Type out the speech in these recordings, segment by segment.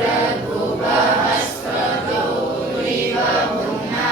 भूर्भुवः स्वतो देवगुह्ना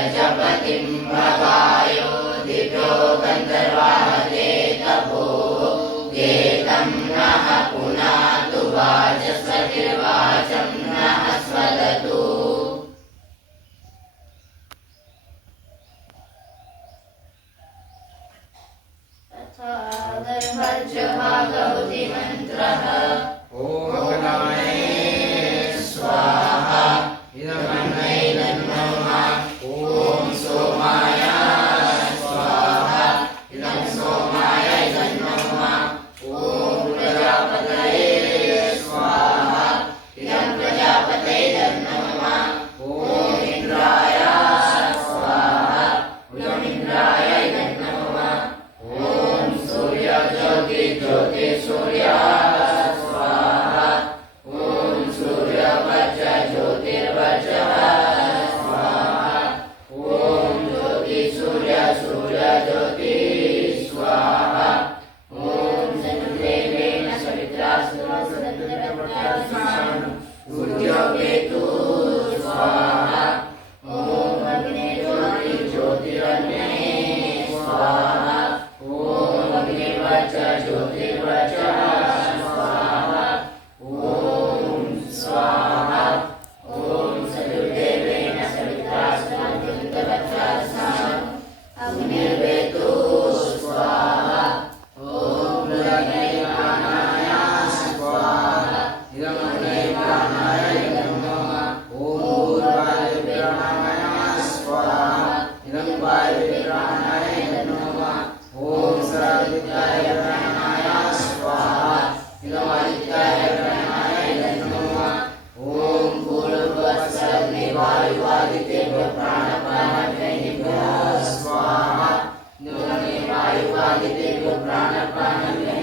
प्रजपतिं प्रवायो दिव्यो गन्धर्वाहते तपो एतं नः पुनातु वाचस्पतिर्वाचं नः स्वदतु। तथा गर्भज्रभागवति मन्त्रः ॐ अग्नये स्वाहा इदमन्यै नमः। ॐ सोमाय स्वाहा इदं सोमाय नमः। ॐ प्रजापतये स्वाहा इदं प्रजापतये नमः। ॐ इन्द्राय स्वाहा इदं इन्द्राय नमः। ॐ सूर्य ज्योति ज्योति सूर्य स्वाहा। ॐ सूर्य वज्र ज्योतिर्वज्र स्वाहा। ॐ ज्योति सूर्य सूर्य ज्योति स्वाहा। ॐ सन्देवेन सवित्रा सूर्योपेतु स्वाहा। ॐ अग्ने ज्योति ज्योतिरग्ने स्वाहा। ॐ अग्ने वज्र ज्योतिर्वज्र स्वाहा। ॐ स्वाहा। ॐ सविदेवेन सवित्रा अग्निर्वेतु स्वाहा। ॐ अग्ने प्राणाय स्वाहा इदं अग्ने प्राणाय नमः। ॐ वायुप्राणाय स्वाहा इदं वायुप्राणाय नमः। ॐ सर्वादित्याय प्राणाय स्वाहा इदं आदित्याय प्राणाय नमः। ॐ भूर्भुवस्सुवायुवादितेभ्यो प्राणपानभ्यः स्वाहा इदमग्ने वायुवादितेभ्यो प्राणपानभ्यः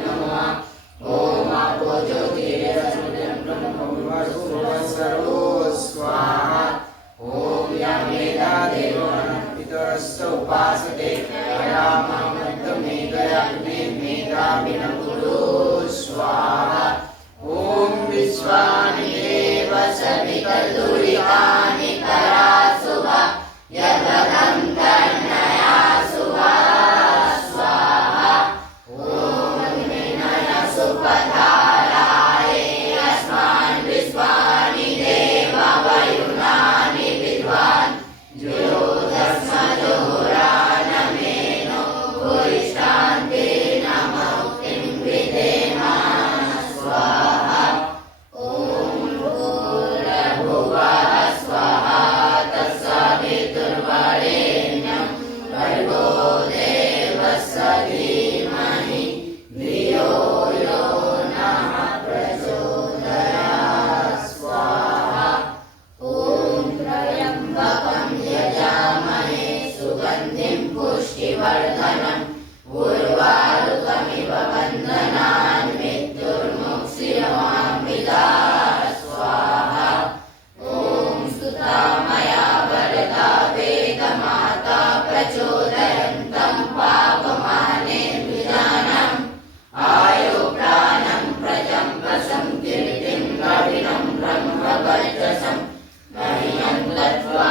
नमः। ॐ आपो ज्योतिरसमुद्रं ब्रह्मभूर्भुवस्सरो स्वाहा। ॐ यं वेदा देवो पितरस्य उपासते मेघयाग्ने मेघाभिनं कुरु स्वाहा। ॐ विश्वानि देव सवितर्दुरितानि करासुभा यदगं तन्नया सुभा स्वाहा। ॐ अग्निनय सुपधाराय अस्मान् विश्वानि देव वयुनानि विद्वान् ज्योतिस्मजोरानमेनो भूरिष्ठान्ते नमोक्तिं विधेम स्वाहा। ॐ भूर्भुवः स्वाहा तत्सवितुर्वरेण्यं भर्गो देवस्य धीमहि धियो यो नः प्रचोदयात् स्वाहा। ॐ त्र्यम्बकं यजामहे सुगन्धिं पुष्टिवर्धनम् उर्वारुकमिव बन्धनान् मृत्युर्मुक्षीयमामृतात् स्वाहा। ॐ स्तुता मया वरदा वेदमाता प्रचोदयन्तं पापमाने द्विजानम् आयो प्राणं प्रजं वशं कीर्तिं कविनं ब्रह्मवर्चसं मह्यं दत्त्वा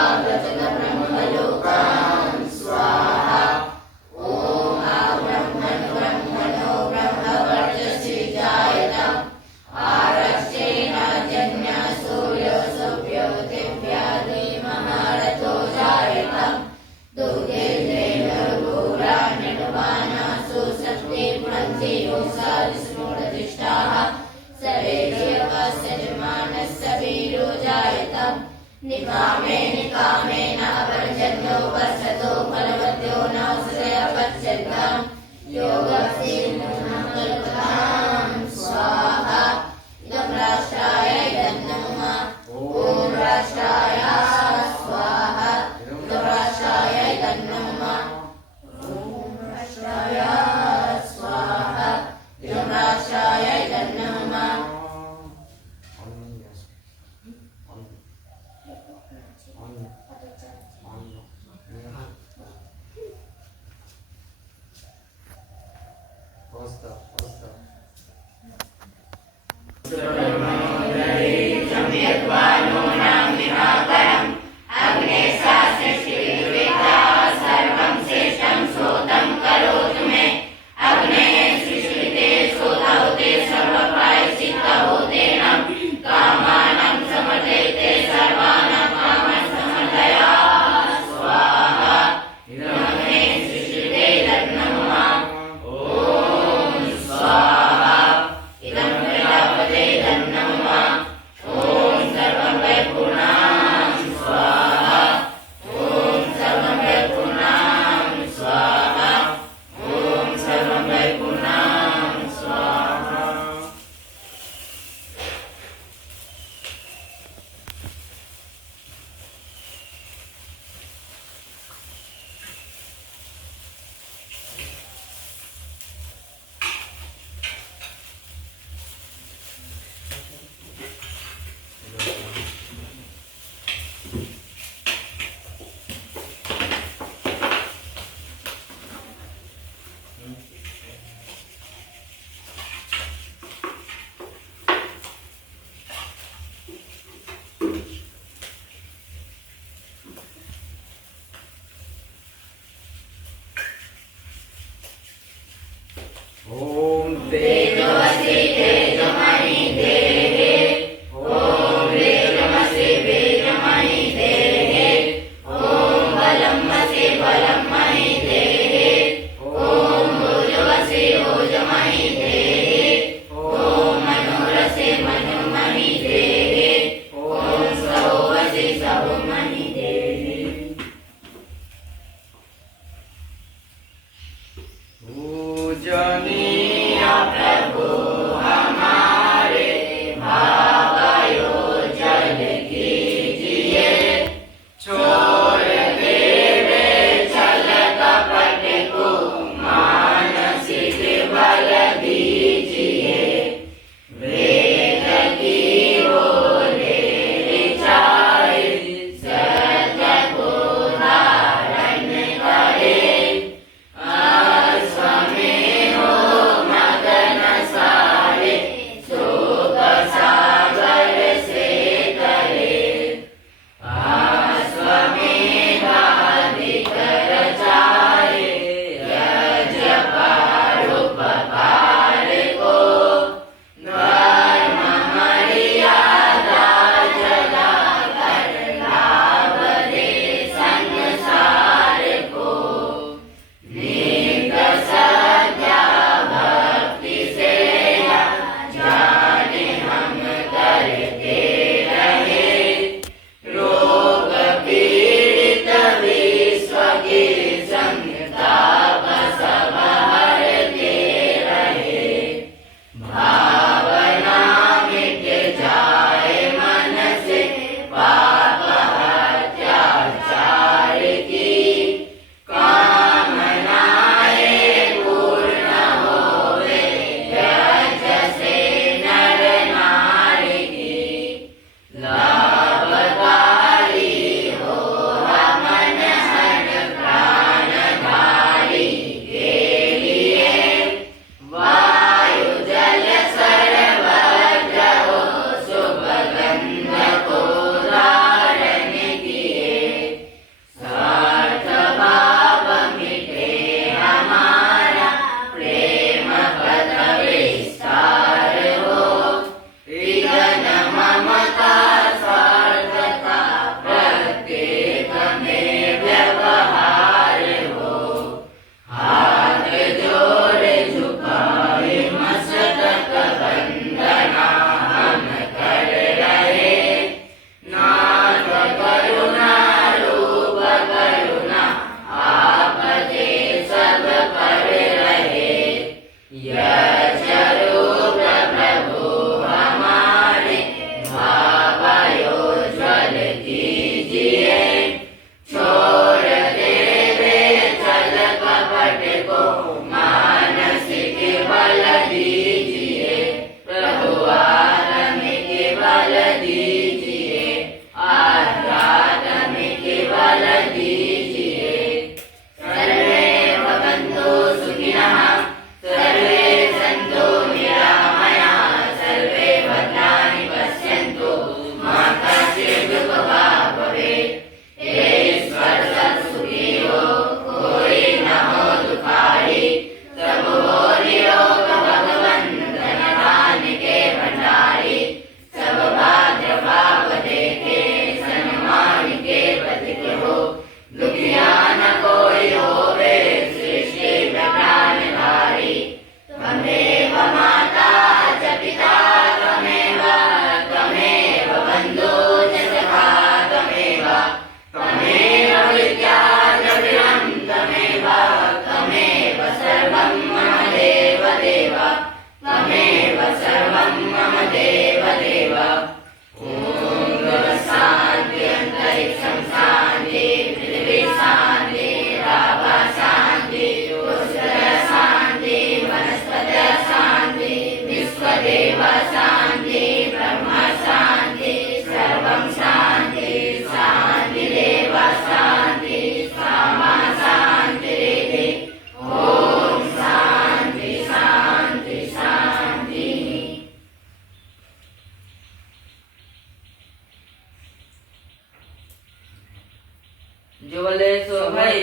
जो बोले सो भाई।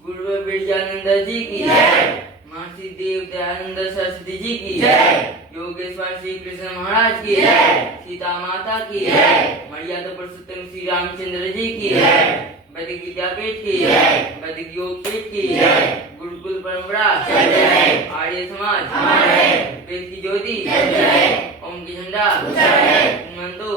गुरु बिरजानंद जी की जय। महर्षि देव दयानंद सरस्वती जी की जय। योगेश्वर श्री कृष्ण महाराज की जय। सीता माता की जय। मर्यादा पुरुषोत्तम श्री रामचंद्र जी की जय। वैदिक विद्यापीठ की जय। वैदिक योग पीठ की जय। गुरुकुल परंपरा आर्य समाज वेद की ज्योति ओम की झंडा मंदो